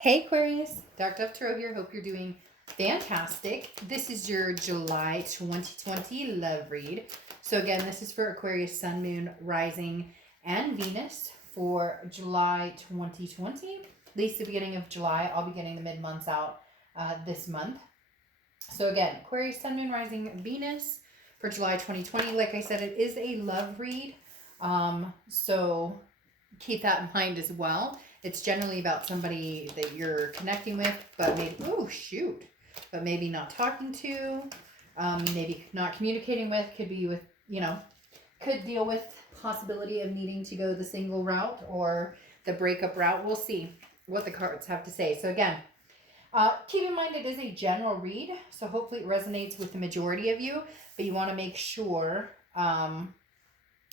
Hey Aquarius, darkdovetarot here. Hope you're doing fantastic. This is your July 2020 love read. So again, this is for Aquarius, Sun, Moon, Rising, and Venus for July 2020. At least the beginning of July. I'll be getting the mid-months out this month. So again, Aquarius, Sun, Moon, Rising, Venus for July 2020. Like I said, it is a love read. So keep that in mind as well. It's generally about somebody that you're connecting with, but maybe, but maybe not talking to, maybe not communicating with, could be with, could deal with possibility of needing to go the single route or the breakup route. We'll see what the cards have to say. So again, keep in mind it is a general read, so hopefully it resonates with the majority of you, but you want to make sure that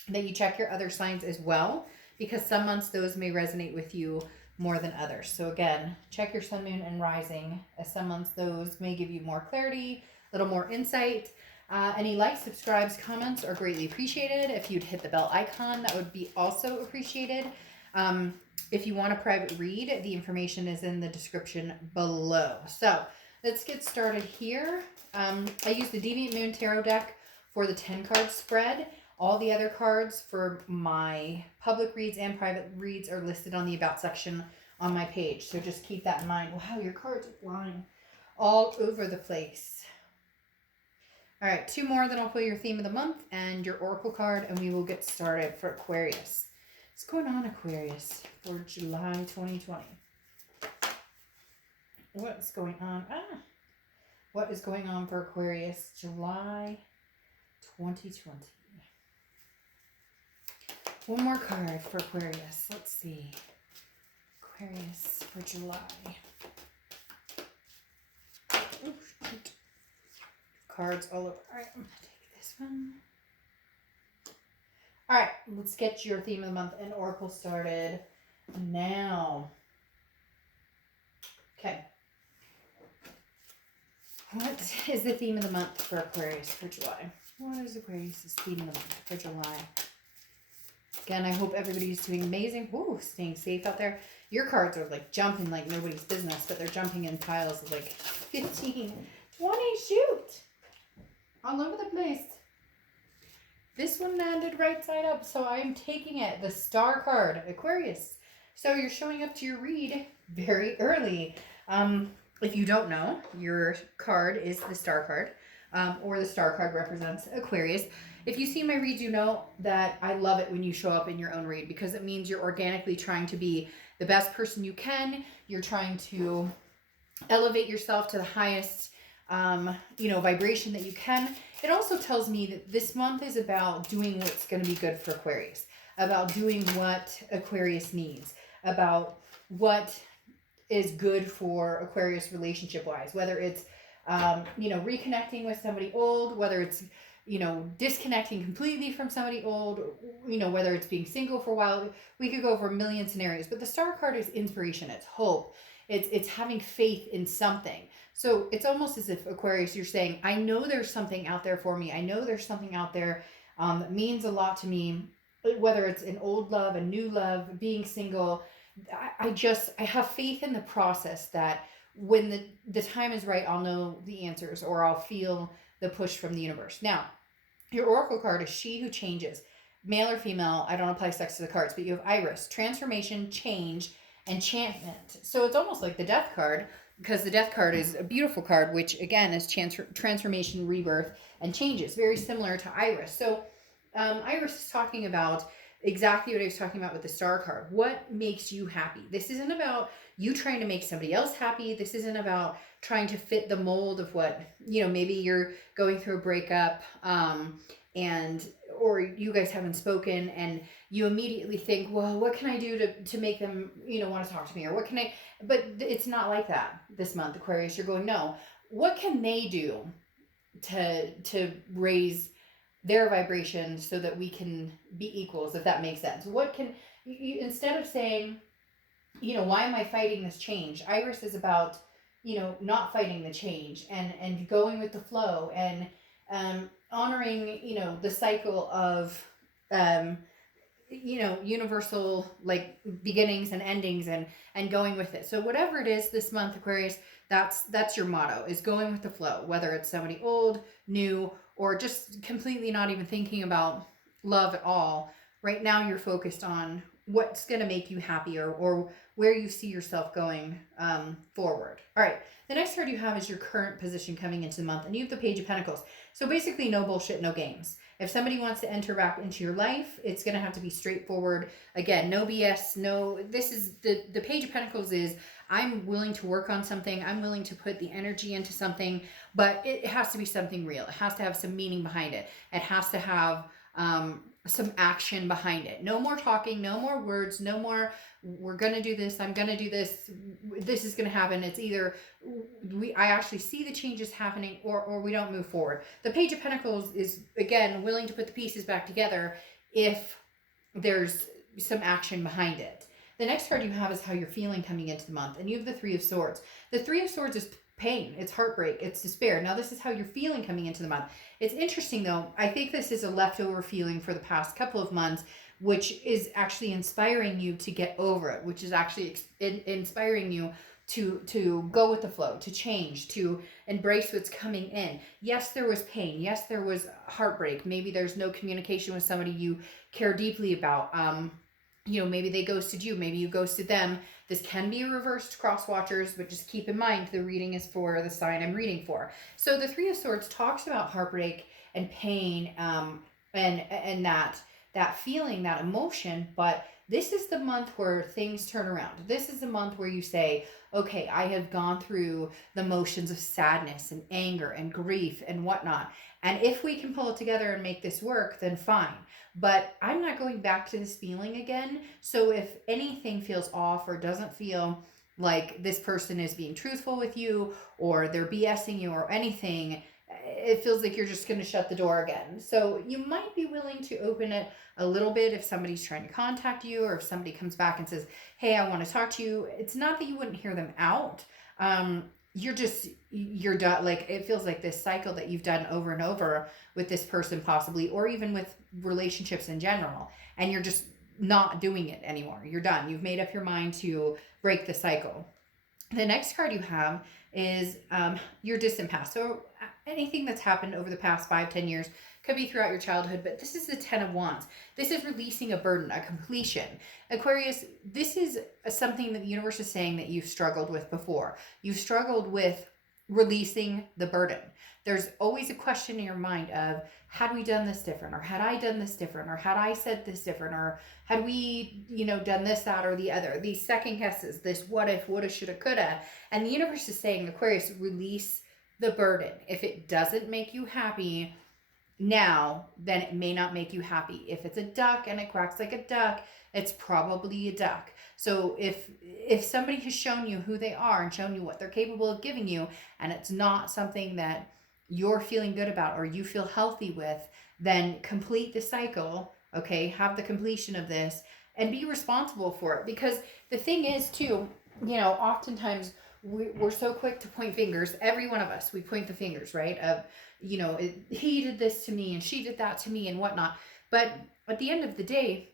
you check your other signs as well, because some months those may resonate with you more than others. So again, check your sun, moon, and rising, as some months those may give you more clarity, a little more insight. Any likes, subscribes, comments are greatly appreciated. If you'd hit the bell icon, that would be also appreciated. If you want a private read, the information is in the description below. So let's get started here. I use the Deviant Moon Tarot deck for the 10-card spread. All the other cards for my public reads and private reads are listed on the About section on my page. So just keep that in mind. Wow, your cards are flying all over the place. All right, two more, then I'll pull your theme of the month and your oracle card, and we will get started for Aquarius. What's going on, Aquarius, for July 2020? What's going on? What is going on for Aquarius, July 2020? One more card for Aquarius. Let's see. Aquarius for July. Oof, cards all over. All right, I'm going to take this one. All right, let's get your theme of the month and oracle started now. Okay. What is the theme of the month for Aquarius for July? What is Aquarius' theme of the month for July? Again, I hope everybody's doing amazing. Woo, staying safe out there. Your cards are like jumping like nobody's business, but they're jumping in piles of like 15, 20, shoot. All over the place. This one landed right side up, so I am taking it. The Star card, Aquarius. So you're showing up to your read very early. If you don't know, your card is the Star card, or the Star card represents Aquarius. If you see my reads, you know that I love it when you show up in your own read, because it means you're organically trying to be the best person you can. You're trying to elevate yourself to the highest, vibration that you can. It also tells me that this month is about doing what's going to be good for Aquarius, about doing what Aquarius needs, about what is good for Aquarius relationship-wise, whether it's, reconnecting with somebody old, whether it's, disconnecting completely from somebody old, whether it's being single for a while. We could go over a million scenarios, but the Star card is inspiration. It's hope. It's having faith in something. So it's almost as if, Aquarius, you're saying, I know there's something out there for me. I know there's something out there that means a lot to me, whether it's an old love, a new love, being single. I have faith in the process that when the time is right, I'll know the answers, or I'll feel the push from the universe. Now, your oracle card is She Who Changes. Male or female, I don't apply sex to the cards, but you have Iris, transformation, change, enchantment. So it's almost like the Death card, because the Death card is a beautiful card, which again is transformation, rebirth, and changes. Very similar to Iris. So Iris is talking about exactly what I was talking about with the Star card. What makes you happy? This isn't about you trying to make somebody else happy. This isn't about trying to fit the mold of what, maybe you're going through a breakup, or you guys haven't spoken, and you immediately think, well, what can I do to make them, want to talk to me, or what can I, but it's not like that this month, Aquarius. You're going, no, what can they do to raise their vibration so that we can be equals, if that makes sense? What can you, instead of saying, why am I fighting this change? Iris is about, not fighting the change and going with the flow, and honoring, the cycle of universal, like, beginnings and endings, and going with it. So whatever it is this month, Aquarius, that's your motto, is going with the flow, whether it's somebody old, new, or just completely not even thinking about love at all. Right now you're focused on what's going to make you happier, or where you see yourself going forward. All right. The next card you have is your current position coming into the month, and you have the Page of Pentacles. So basically, no bullshit, no games. If somebody wants to enter back into your life, it's going to have to be straightforward. Again, no BS. No, this is the Page of Pentacles is, I'm willing to work on something. I'm willing to put the energy into something, but it has to be something real. It has to have some meaning behind it. It has to have some action behind it. No more talking, no more words, no more, we're going to do this, I'm going to do this, this is going to happen. It's either I actually see the changes happening, or we don't move forward. The Page of Pentacles is, again, willing to put the pieces back together if there's some action behind it. The next card you have is how you're feeling coming into the month, and you have the Three of Swords. The Three of Swords is pain, it's heartbreak, it's despair. Now this is how you're feeling coming into the month. It's interesting though, I think this is a leftover feeling for the past couple of months, which is actually inspiring you to get over it, which is actually inspiring you to go with the flow, to change, to embrace what's coming in. Yes, there was pain. Yes, there was heartbreak. Maybe there's no communication with somebody you care deeply about. Maybe they ghosted you, maybe you ghosted them. This can be reversed cross watchers, but just keep in mind the reading is for the sign I'm reading for. So the Three of Swords talks about heartbreak and pain, and that feeling, that emotion, but this is the month where things turn around. This is the month where you say, okay, I have gone through the motions of sadness and anger and grief and whatnot. And if we can pull it together and make this work, then fine. But I'm not going back to this feeling again. So if anything feels off or doesn't feel like this person is being truthful with you, or they're BSing you or anything, it feels like you're just going to shut the door again. So you might be willing to open it a little bit if somebody's trying to contact you, or if somebody comes back and says, hey, I want to talk to you. It's not that you wouldn't hear them out. You're done. Like, it feels like this cycle that you've done over and over with this person possibly, or even with relationships in general, and you're just not doing it anymore. You're done. You've made up your mind to break the cycle. The next card you have is your distant past. So anything that's happened over the past 5-10 years, could be throughout your childhood, but this is the 10 of Wands. This is releasing a burden, a completion. Aquarius, this is something that the universe is saying that you've struggled with before. You've struggled with releasing the burden. There's always a question in your mind of, had we done this different, or had I done this different, or had I said this different, or had we, done this, that, or the other. These second guesses, this what if, woulda, shoulda, coulda. And the universe is saying, Aquarius, release the burden. If it doesn't make you happy now, then it may not make you happy. If it's a duck and it quacks like a duck, it's probably a duck. So if somebody has shown you who they are and shown you what they're capable of giving you, and it's not something that you're feeling good about or you feel healthy with, then complete the cycle. Okay, have the completion of this and be responsible for it. Because the thing is too, oftentimes we're so quick to point fingers. Every one of us, we point the fingers, right? Of, he did this to me and she did that to me and whatnot. But at the end of the day,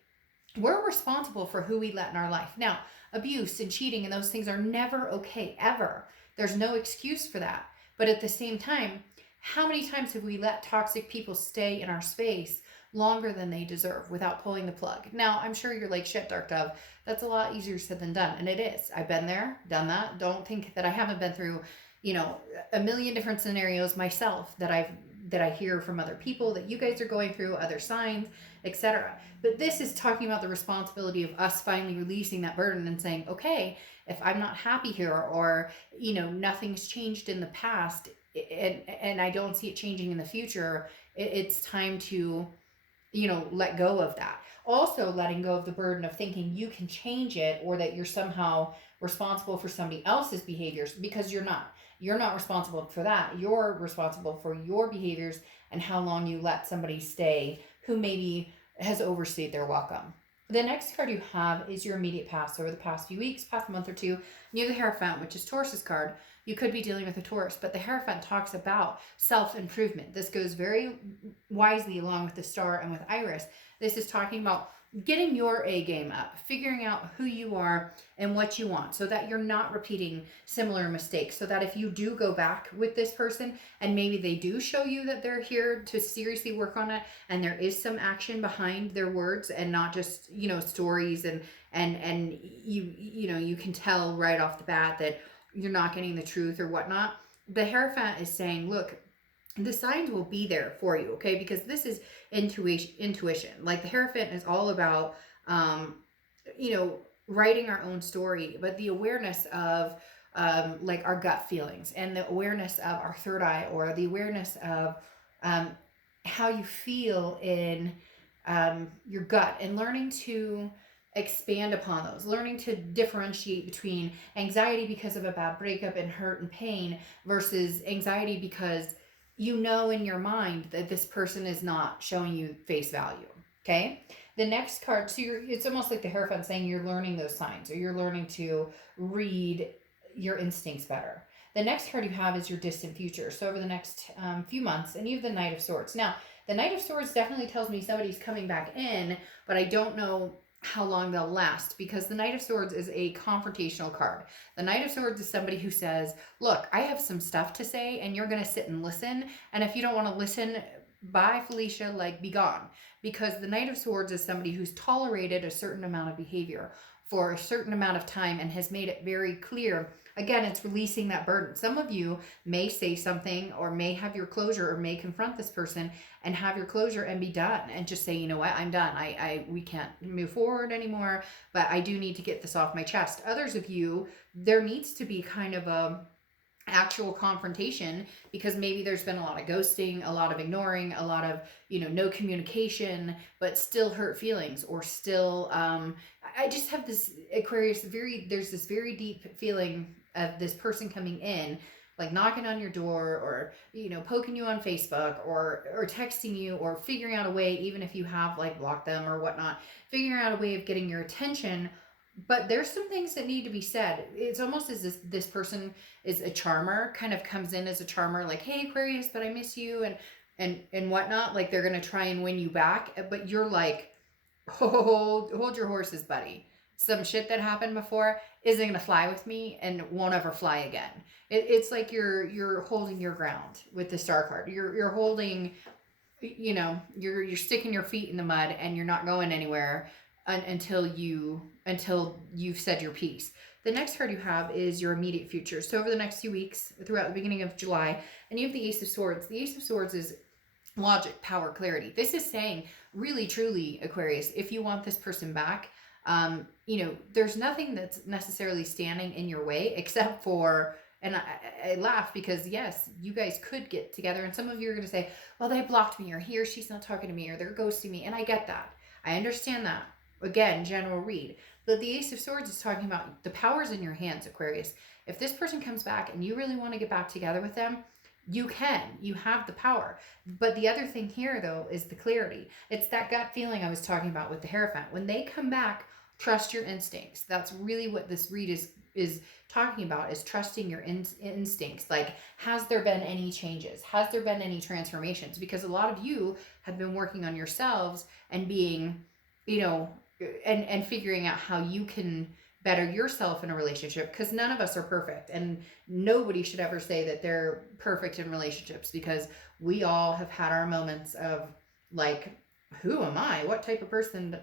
we're responsible for who we let in our life. Now, abuse and cheating and those things are never okay, ever. There's no excuse for that. But at the same time, how many times have we let toxic people stay in our space longer than they deserve without pulling the plug? Now, I'm sure you're like, shit, Dark Dove, that's a lot easier said than done. And it is. I've been there, done that. Don't think that I haven't been through, a million different scenarios myself that I hear from other people that you guys are going through, other signs, etc. But this is talking about the responsibility of us finally releasing that burden and saying, okay, if I'm not happy here, or, nothing's changed in the past, and I don't see it changing in the future, it's time to, let go of that. Also, letting go of the burden of thinking you can change it, or that you're somehow responsible for somebody else's behaviors, because you're not. You're not responsible for that. You're responsible for your behaviors and how long you let somebody stay who maybe has overstayed their welcome. The next card you have is your immediate past. Over the past few weeks, past month or two, you have the Hierophant, which is Taurus's card. You could be dealing with a Taurus, but the Hierophant talks about self-improvement. This goes very wisely along with the Star and with Iris. This is talking about getting your A game up, figuring out who you are and what you want so that you're not repeating similar mistakes. So that if you do go back with this person and maybe they do show you that they're here to seriously work on it and there is some action behind their words and not just, stories and you can tell right off the bat that you're not getting the truth or whatnot. The Hierophant is saying, look, the signs will be there for you, okay? Because this is intuition. Like the Hierophant is all about writing our own story, but the awareness of like our gut feelings and the awareness of our third eye, or the awareness of how you feel in your gut, and learning to expand upon those, learning to differentiate between anxiety because of a bad breakup and hurt and pain versus anxiety because in your mind that this person is not showing you face value. Okay. The next card, so it's almost like the Hierophant saying you're learning those signs, or you're learning to read your instincts better. The next card you have is your distant future. So over the next few months, and you have the Knight of Swords. Now, the Knight of Swords definitely tells me somebody's coming back in, but I don't know how long they'll last, because the Knight of Swords is a confrontational card. The Knight of Swords is somebody who says, look, I have some stuff to say and you're going to sit and listen. And if you don't want to listen, bye, Felicia, like be gone. Because the Knight of Swords is somebody who's tolerated a certain amount of behavior for a certain amount of time and has made it very clear. Again, it's releasing that burden. Some of you may say something or may have your closure or may confront this person and have your closure and be done and just say, you know what, I'm done. We can't move forward anymore, but I do need to get this off my chest. Others of you, there needs to be kind of a actual confrontation, because maybe there's been a lot of ghosting, a lot of ignoring, a lot of no communication, but still hurt feelings, or still I just have this Aquarius there's this very deep feeling of this person coming in, like knocking on your door, or poking you on Facebook, or texting you, or figuring out a way, even if you have like blocked them or whatnot, figuring out a way of getting your attention. But there's some things that need to be said. It's almost as this person is a charmer, kind of comes in as a charmer, like, hey Aquarius, but I miss you, and whatnot. Like they're gonna try and win you back, but you're like, hold your horses, buddy. Some shit that happened before isn't gonna fly with me and won't ever fly again. It's like you're holding your ground with the Star card. You're holding, you're sticking your feet in the mud and you're not going anywhere until you've said your piece. The next card you have is your immediate future. So over the next few weeks, throughout the beginning of July, and you have the Ace of Swords. The Ace of Swords is logic, power, clarity. This is saying, really, truly, Aquarius, if you want this person back, there's nothing that's necessarily standing in your way except for, and I laugh because yes, you guys could get together, and some of you are going to say, well, they blocked me, or he or she's not talking to me, or they're ghosting me, and I get that. I understand that. Again, general read. But the Ace of Swords is talking about the power's in your hands, Aquarius. If this person comes back and you really want to get back together with them, you can. You have the power. But the other thing here, though, is the clarity. It's that gut feeling I was talking about with the Hierophant. When they come back, trust your instincts. That's really what this read is talking about, is trusting your instincts. Like, has there been any changes? Has there been any transformations? Because a lot of you have been working on yourselves and being, and figuring out how you can better yourself in a relationship, because none of us are perfect, and nobody should ever say that they're perfect in relationships, because we all have had our moments of like, who am I? What type of person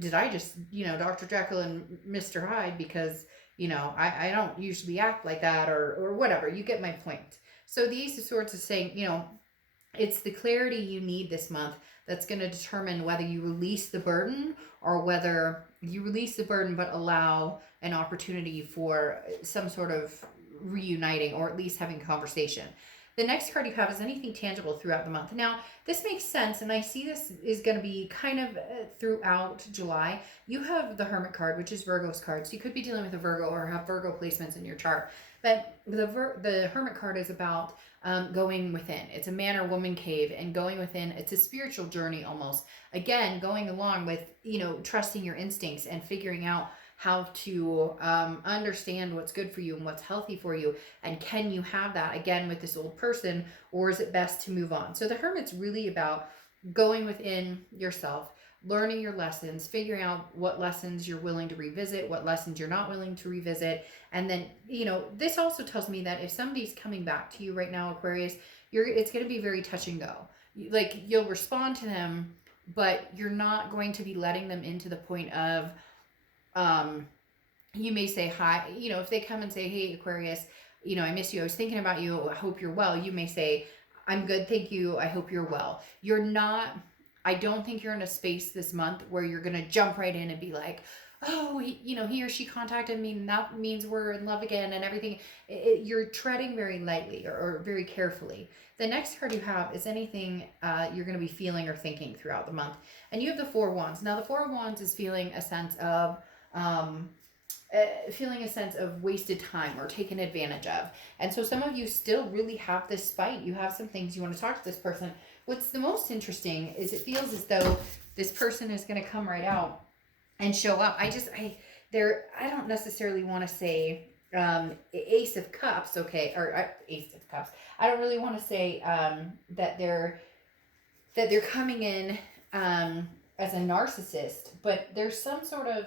did I just, Dr. Jekyll and Mr. Hyde, because, I don't usually act like that, or whatever. You get my point. So the Ace of Swords is saying, it's the clarity you need this month that's going to determine whether you release the burden, or whether you release the burden but allow an opportunity for some sort of reuniting, or at least having conversation. The next card you have is anything tangible throughout the month. Now, this makes sense, and I see this is going to be kind of throughout July. You have the Hermit card, which is Virgo's card. So you could be dealing with a Virgo or have Virgo placements in your chart. But the Hermit card is about going within. It's a man or woman cave, and going within. It's a spiritual journey almost. Again, going along with, trusting your instincts and figuring out how to understand what's good for you and what's healthy for you. And can you have that again with this old person, or is it best to move on? So the Hermit's really about going within yourself, learning your lessons, figuring out what lessons you're willing to revisit, what lessons you're not willing to revisit. And then, this also tells me that if somebody's coming back to you right now, Aquarius, it's going to be very touch and go. Like, you'll respond to them, but you're not going to be letting them into the point of, you may say hi, if they come and say, hey, Aquarius, I miss you. I was thinking about you. I hope you're well. You may say, I'm good. Thank you. I hope you're well. I don't think you're in a space this month where you're going to jump right in and be like, oh, he or she contacted me and that means we're in love again and everything. You're treading very lightly or very carefully. The next card you have is anything you're going to be feeling or thinking throughout the month. And you have the Four of Wands. Now, the Four of Wands is feeling a sense of wasted time or taken advantage of. And so some of you still really have this spite. You have some things you want to talk to this person. What's the most interesting is it feels as though this person is going to come right out and show up. I don't necessarily want to say Ace of Cups, okay, or Ace of Cups. I don't really want to say that they're coming in as a narcissist, but there's some sort of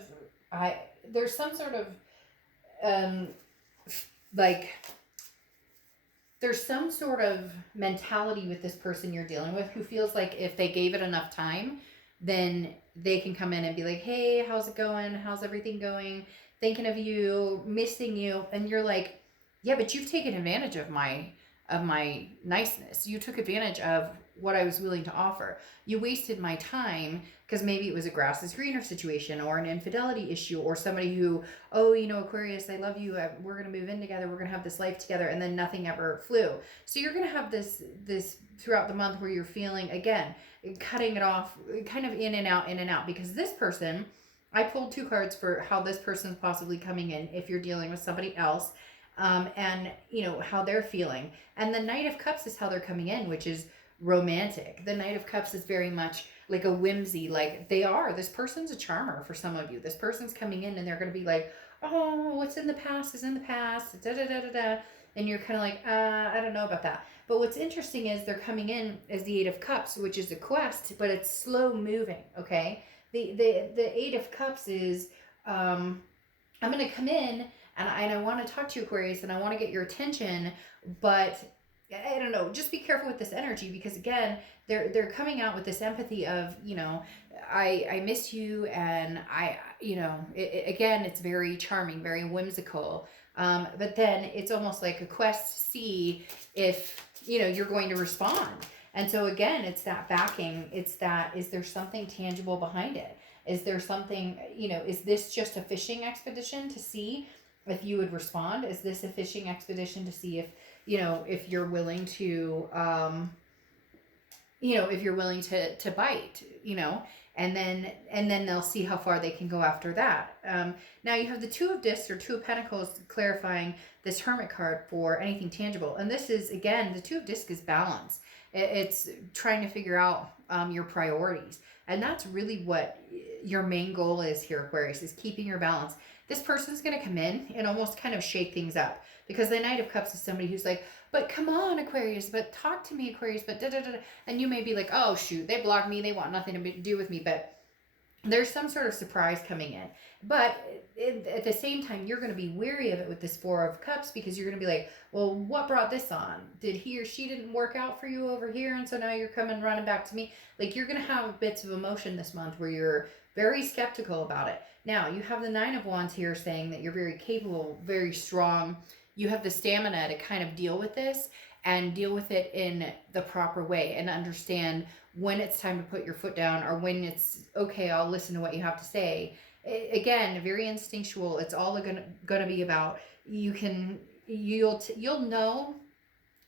mentality with this person you're dealing with who feels like if they gave it enough time, then they can come in and be like, hey, how's it going? How's everything going? Thinking of you, missing you. And you're like, yeah, but you've taken advantage of my niceness. You took advantage of what I was willing to offer. You wasted my time because maybe it was a grass is greener situation or an infidelity issue or somebody who, oh, Aquarius, I love you. We're going to move in together. We're going to have this life together. And then nothing ever flew. So you're going to have this throughout the month where you're feeling, again, cutting it off, kind of in and out, because this person, I pulled 2 cards for how this person's possibly coming in if you're dealing with somebody else, and how they're feeling. And the Knight of Cups is how they're coming in, which is romantic. The Knight of Cups is very much like a whimsy, like this person's a charmer for some of you. This person's coming in and they're going to be like, oh, what's in the past is in the past, da da da da da. And you're kind of like, I don't know about that. But what's interesting is they're coming in as the Eight of Cups, which is a quest, but it's slow moving, okay? The Eight of Cups is, I'm going to come in and I want to talk to you, Aquarius, and I want to get your attention, but I don't know, just be careful with this energy because, again, they're coming out with this empathy of, I miss you, and again, it's very charming, very whimsical, but then it's almost like a quest to see if, you're going to respond. And so, again, it's that backing. It's that, is there something tangible behind it? Is there something, is this just a fishing expedition to see if you would respond? Is this a fishing expedition to see if, if you're willing to, if you're willing to bite, and then they'll see how far they can go after that. Now you have the Two of Discs or Two of Pentacles clarifying this Hermit card for anything tangible. And this is, again, the Two of Discs is balance. It's trying to figure out your priorities. And that's really what your main goal is here, Aquarius, is keeping your balance. This person's going to come in and almost kind of shake things up, because the Knight of Cups is somebody who's like, but come on, Aquarius, but talk to me, Aquarius, but da-da-da-da. And you may be like, oh, shoot, they blocked me. They want nothing to do with me. But there's some sort of surprise coming in. But at the same time, you're going to be wary of it with this Four of Cups, because you're going to be like, well, what brought this on? Did he or she didn't work out for you over here? And so now you're coming running back to me. Like, you're going to have bits of emotion this month where you're very skeptical about it. Now, you have the Nine of Wands here saying that you're very capable, very strong. You have the stamina to kind of deal with this and deal with it in the proper way and understand when it's time to put your foot down or when it's, okay, I'll listen to what you have to say. Again, very instinctual. It's all going to be about, you'll know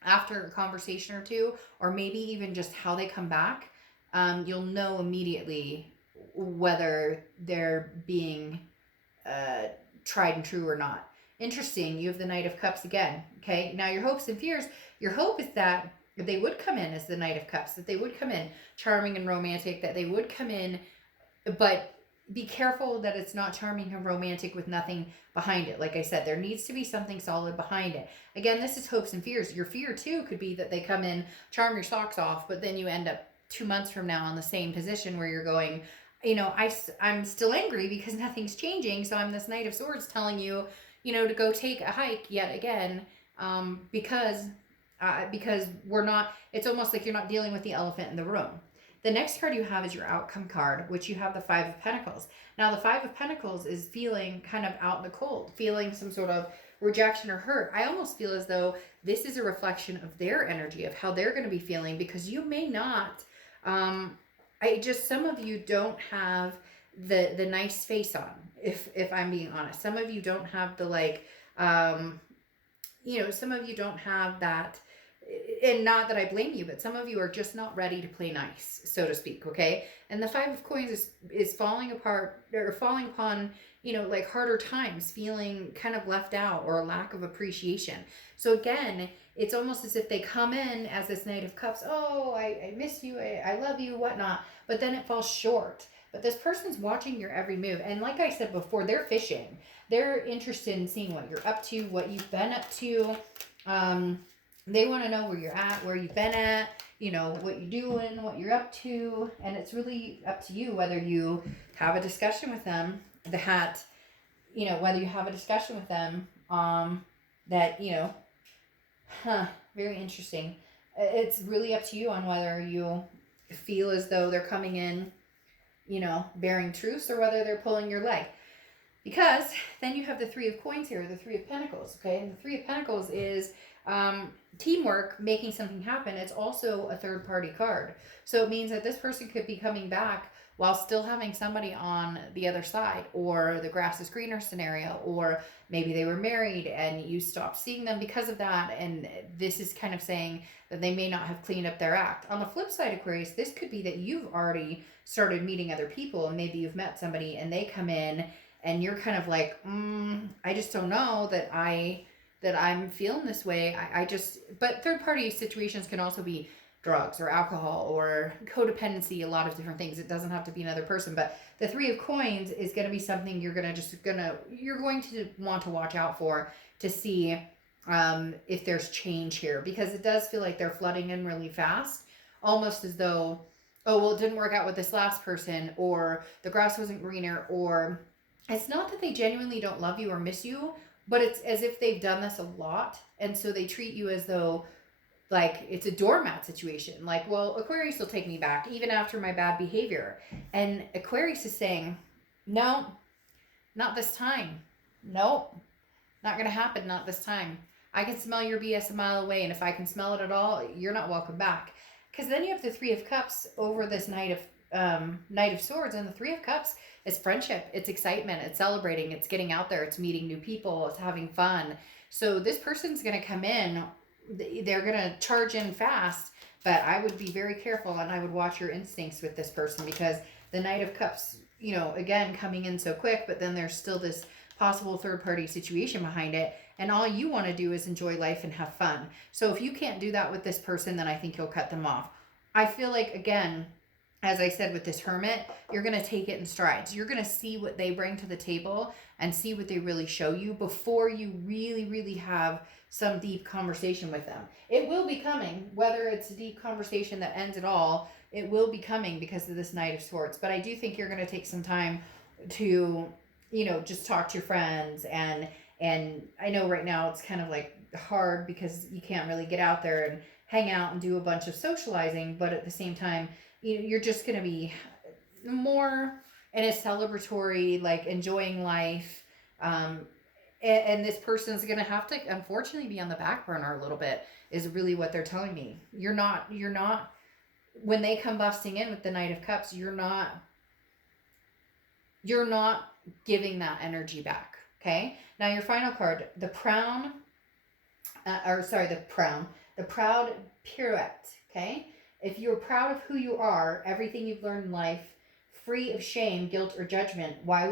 after a conversation or two, or maybe even just how they come back. You'll know immediately whether they're being tried and true or not. Interesting. You have the Knight of Cups again. Okay. Now your hopes and fears, your hope is that they would come in as the Knight of Cups, that they would come in charming and romantic, that they would come in, but be careful that it's not charming and romantic with nothing behind it. Like I said, there needs to be something solid behind it. Again, this is hopes and fears. Your fear too could be that they come in, charm your socks off, but then you end up 2 months from now in the same position where you're going, I'm still angry because nothing's changing. So I'm this Knight of Swords telling you, to go take a hike yet again, because we're not, it's almost like you're not dealing with the elephant in the room. The next card you have is your outcome card, which you have the Five of Pentacles. Now, the Five of Pentacles is feeling kind of out in the cold, feeling some sort of rejection or hurt. I almost feel as though this is a reflection of their energy, of how they're going to be feeling, because you may not, some of you don't have the nice face on, if I'm being honest. Some of you don't have the some of you don't have that, and not that I blame you, but some of you are just not ready to play nice, so to speak, okay? And the Five of Coins is falling apart, or falling upon, harder times, feeling kind of left out, or a lack of appreciation. So again, it's almost as if they come in as this Knight of Cups. Oh, I miss you, I love you, whatnot. But then it falls short. But this person's watching your every move. And like I said before, they're fishing. They're interested in seeing what you're up to, what you've been up to. They want to know where you're at, where you've been at, what you're doing, what you're up to. And it's really up to you whether you have a discussion with them very interesting. It's really up to you on whether you feel as though they're coming in, bearing truce, or whether they're pulling your leg. Because then you have the Three of Coins here, the Three of Pentacles, okay? And the Three of Pentacles is teamwork, making something happen. It's also a third party card. So it means that this person could be coming back while still having somebody on the other side, or the grass is greener scenario, or maybe they were married and you stopped seeing them because of that. And this is kind of saying that they may not have cleaned up their act. On the flip side, Aquarius, this could be that you've already started meeting other people, and maybe you've met somebody and they come in and you're kind of like, I just don't know that I'm feeling this way. But third party situations can also be drugs or alcohol or codependency, a lot of different things. It doesn't have to be another person, but the Three of Coins is going to be something you're going to want to watch out for, to see if there's change here, because it does feel like they're flooding in really fast, almost as though, oh, well, it didn't work out with this last person, or the grass wasn't greener, or it's not that they genuinely don't love you or miss you, but it's as if they've done this a lot, and so they treat you as though like it's a doormat situation. Like, well, Aquarius will take me back even after my bad behavior. And Aquarius is saying, no, not this time. Nope, not going to happen, not this time. I can smell your BS a mile away, and if I can smell it at all, you're not welcome back. Because then you have the Three of Cups over this Knight of Swords, and the Three of Cups is friendship, it's excitement, it's celebrating, it's getting out there, it's meeting new people, it's having fun. So this person's going to come in, they're going to charge in fast, but I would be very careful, and I would watch your instincts with this person, because the Knight of Cups, again, coming in so quick, but then there's still this possible third party situation behind it, and all you want to do is enjoy life and have fun. So if you can't do that with this person, then I think you'll cut them off. I feel like, again, as I said with this Hermit, you're going to take it in strides. You're going to see what they bring to the table and see what they really show you before you really, really have some deep conversation with them. It will be coming, whether it's a deep conversation that ends at all, it will be coming because of this Knight of Swords. But I do think you're going to take some time to, just talk to your friends. And I know right now it's kind of like hard because you can't really get out there and hang out and do a bunch of socializing, but at the same time, you're just going to be more in a celebratory, like enjoying life. And this person's going to have to, unfortunately, be on the back burner a little bit, is really what they're telling me. You're not, when they come busting in with the Knight of Cups, you're not giving that energy back. Okay. Now your final card, the Proud Pirouette. Okay. If you're proud of who you are, everything you've learned in life, free of shame, guilt, or judgment, what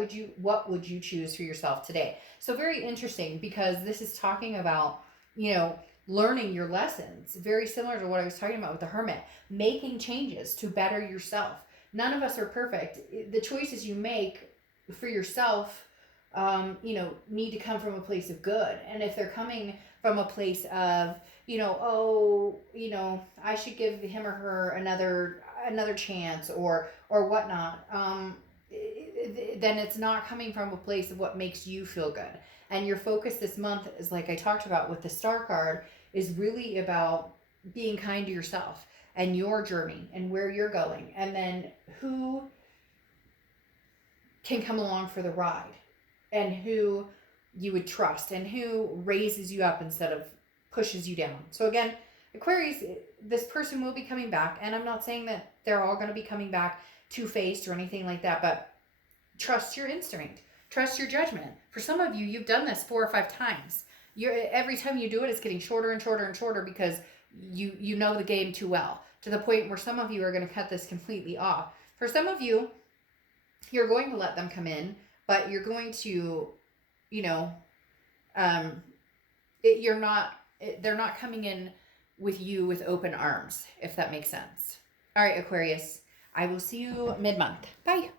would you choose for yourself today? So very interesting, because this is talking about, learning your lessons. Very similar to what I was talking about with the Hermit, making changes to better yourself. None of us are perfect. The choices you make for yourself, need to come from a place of good. And if they're coming from a place of, I should give him or her another chance or whatnot, then it's not coming from a place of what makes you feel good. And your focus this month is, like I talked about with the Star card, is really about being kind to yourself and your journey and where you're going, and then who can come along for the ride, and who you would trust, and who raises you up instead of pushes you down. So again, Aquarius, this person will be coming back, and I'm not saying that they're all going to be coming back two-faced or anything like that, but trust your instinct, trust your judgment. For some of you, you've done this 4 or 5 times. Every time you do it, it's getting shorter and shorter and shorter because you know the game too well, to the point where some of you are going to cut this completely off. For some of you, you're going to let them come in, but you're going to, they're not coming in with you with open arms, if that makes sense. All right, Aquarius, I will see you mid-month. Bye.